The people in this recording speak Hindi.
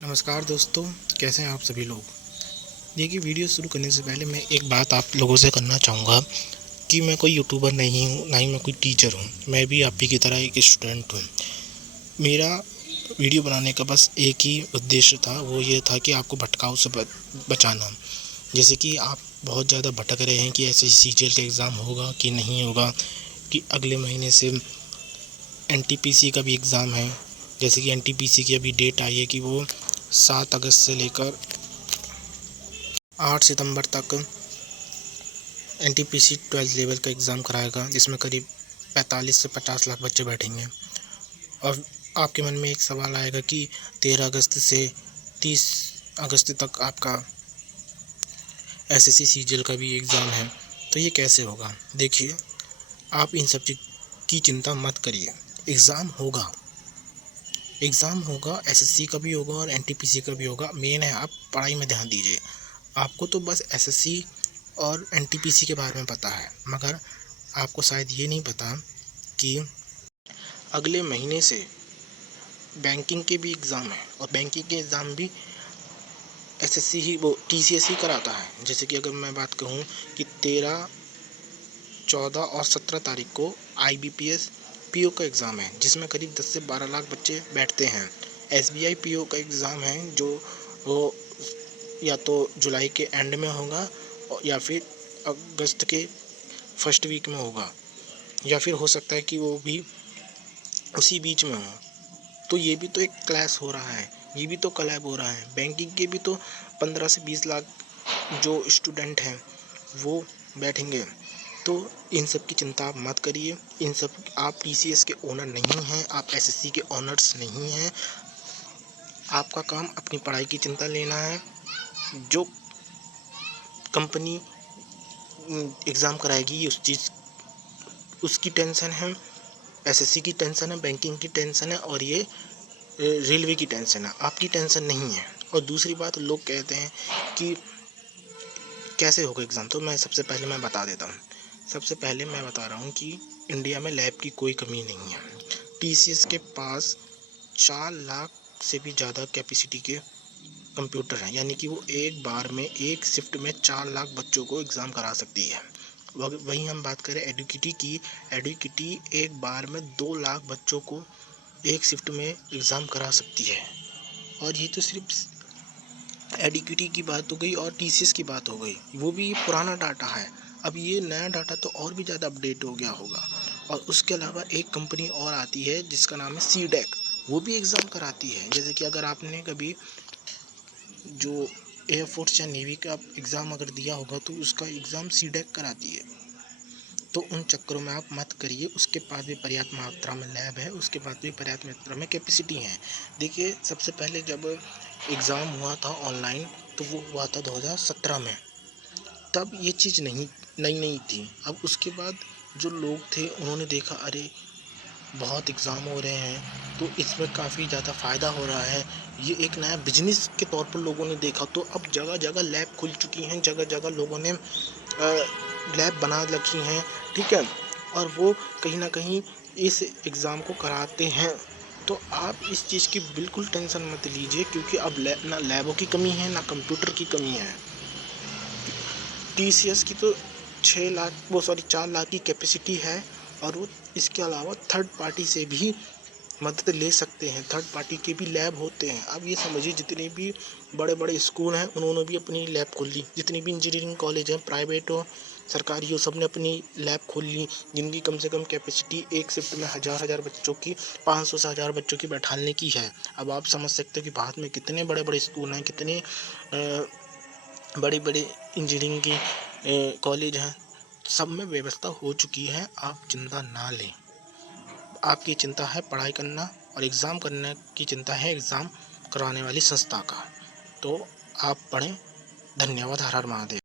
नमस्कार दोस्तों, कैसे हैं आप सभी लोग। देखिए, वीडियो शुरू करने से पहले मैं एक बात आप लोगों से करना चाहूँगा कि मैं कोई यूट्यूबर नहीं हूँ, ना ही मैं कोई टीचर हूँ। मैं भी आप ही की तरह एक स्टूडेंट हूँ। मेरा वीडियो बनाने का बस एक ही उद्देश्य था, वो ये था कि आपको भटकाव से बचाना। जैसे कि आप बहुत ज़्यादा भटक रहे हैं कि ऐसे सीजीएल का एग्ज़ाम होगा कि नहीं होगा, कि अगले महीने से एनटीपीसी का भी एग्ज़ाम है। जैसे कि एनटीपीसी की अभी डेट आई है कि वो 7 अगस्त से लेकर 8 सितंबर तक एनटीपीसी 12th लेवल का एग्ज़ाम कराएगा, जिसमें करीब 45 से 50 लाख बच्चे बैठेंगे। और आपके मन में एक सवाल आएगा कि 13 अगस्त से 30 अगस्त तक आपका एसएससी सीजीएल का भी एग्ज़ाम है, तो ये कैसे होगा। देखिए, आप इन सब चीज़ की चिंता मत करिए। एग्ज़ाम होगा, एसएससी का भी होगा और एनटीपीसी का भी होगा। मेन है आप पढ़ाई में ध्यान दीजिए। आपको तो बस एसएससी और एनटीपीसी के बारे में पता है, मगर आपको शायद ये नहीं पता कि अगले महीने से बैंकिंग के भी एग्ज़ाम है, और बैंकिंग के एग्ज़ाम भी एसएससी ही वो टीसीएस ही कराता है। जैसे कि अगर मैं बात कहूँ कि 13, 14 और 17 तारीख को आईबीपीएस पीओ का एग्ज़ाम है, जिसमें करीब 10 से 12 लाख बच्चे बैठते हैं। एसबीआई पीओ का एग्ज़ाम है, जो वो या तो जुलाई के एंड में होगा या फिर अगस्त के फर्स्ट वीक में होगा, या फिर हो सकता है कि वो भी उसी बीच में हो। तो ये भी तो एक क्लास हो रहा है, ये भी तो क्लैब हो रहा है। बैंकिंग के भी तो 15 से 20 लाख जो स्टूडेंट हैं वो बैठेंगे। तो इन सब की चिंता आप मत करिए। इन सब आप टीसीएस के ओनर नहीं हैं, आप एसएससी के ओनर्स नहीं हैं। आपका काम अपनी पढ़ाई की चिंता लेना है। जो कंपनी एग्ज़ाम कराएगी उसकी टेंशन है, एसएससी की टेंशन है, बैंकिंग की टेंशन है, और ये रेलवे की टेंशन है। आपकी टेंशन नहीं है। और दूसरी बात, लोग कहते हैं कि कैसे होगा एग्ज़ाम, तो मैं सबसे पहले मैं बता देता हूँ। सबसे पहले मैं बता रहा हूँ कि इंडिया में लैब की कोई कमी नहीं है। टीसीएस के पास 4 लाख से भी ज़्यादा कैपेसिटी के कंप्यूटर हैं, यानी कि वो एक बार में एक शिफ्ट में 4 लाख बच्चों को एग्ज़ाम करा सकती है। वहीं हम बात करें एडुकिटी की, एडुकिटी एक बार में 2 लाख बच्चों को एक शिफ्ट में एग्ज़ाम करा सकती है। और ये तो सिर्फ एडुकिटी की बात हो गई और टीसीएस की बात हो गई, वो भी पुराना डाटा है। अब ये नया डाटा तो और भी ज़्यादा अपडेट हो गया होगा। और उसके अलावा एक कंपनी और आती है जिसका नाम है सीडेक, वो भी एग्ज़ाम कराती है। जैसे कि अगर आपने कभी जो एयरफोर्स या नेवी का एग्ज़ाम अगर दिया होगा, तो उसका एग्ज़ाम सीडेक कराती है। तो उन चक्करों में आप मत करिए। उसके पास भी पर्याप्त मात्रा में लैब है, उसके पास भी पर्याप्त मात्रा में कैपेसिटी है। देखिए, सबसे पहले जब एग्ज़ाम हुआ था ऑनलाइन, तो वो हुआ था 2017 में। तब ये चीज़ नई थी। अब उसके बाद जो लोग थे उन्होंने देखा, अरे बहुत एग्ज़ाम हो रहे हैं, तो इसमें काफ़ी ज़्यादा फ़ायदा हो रहा है। ये एक नया बिजनेस के तौर पर लोगों ने देखा, तो अब जगह जगह लैब खुल चुकी हैं, जगह जगह लोगों ने लैब बना रखी हैं, ठीक है। और वो कहीं ना कहीं इस एग्ज़ाम को कराते हैं। तो आप इस चीज़ की बिल्कुल टेंशन मत लीजिए, क्योंकि अब ना लैबों की कमी है, ना कंप्यूटर की कमी है। टीसीएस की तो 4 लाख की कैपेसिटी है, और वो इसके अलावा थर्ड पार्टी से भी मदद ले सकते हैं। थर्ड पार्टी के भी लैब होते हैं। अब ये समझिए, जितने भी बड़े बड़े स्कूल हैं उन्होंने भी अपनी लैब खोल ली। जितनी भी इंजीनियरिंग कॉलेज हैं, प्राइवेट हो सरकारी हो, सब ने अपनी लैब खोल ली, जिनकी कम से कम कैपेसिटी एक शिफ्ट में हज़ार बच्चों की, 500 से 1000 बच्चों की बैठाने की है। अब आप समझ सकते हो कि भारत में कितने बड़े बड़े स्कूल हैं, कितने बड़े बड़े इंजीनियरिंग की कॉलेज हैं। सब में व्यवस्था हो चुकी है, आप चिंता ना लें। आपकी चिंता है पढ़ाई करना, और एग्ज़ाम करने की चिंता है एग्ज़ाम कराने वाली संस्था का। तो आप पढ़ें। धन्यवाद। हर हर महादेव।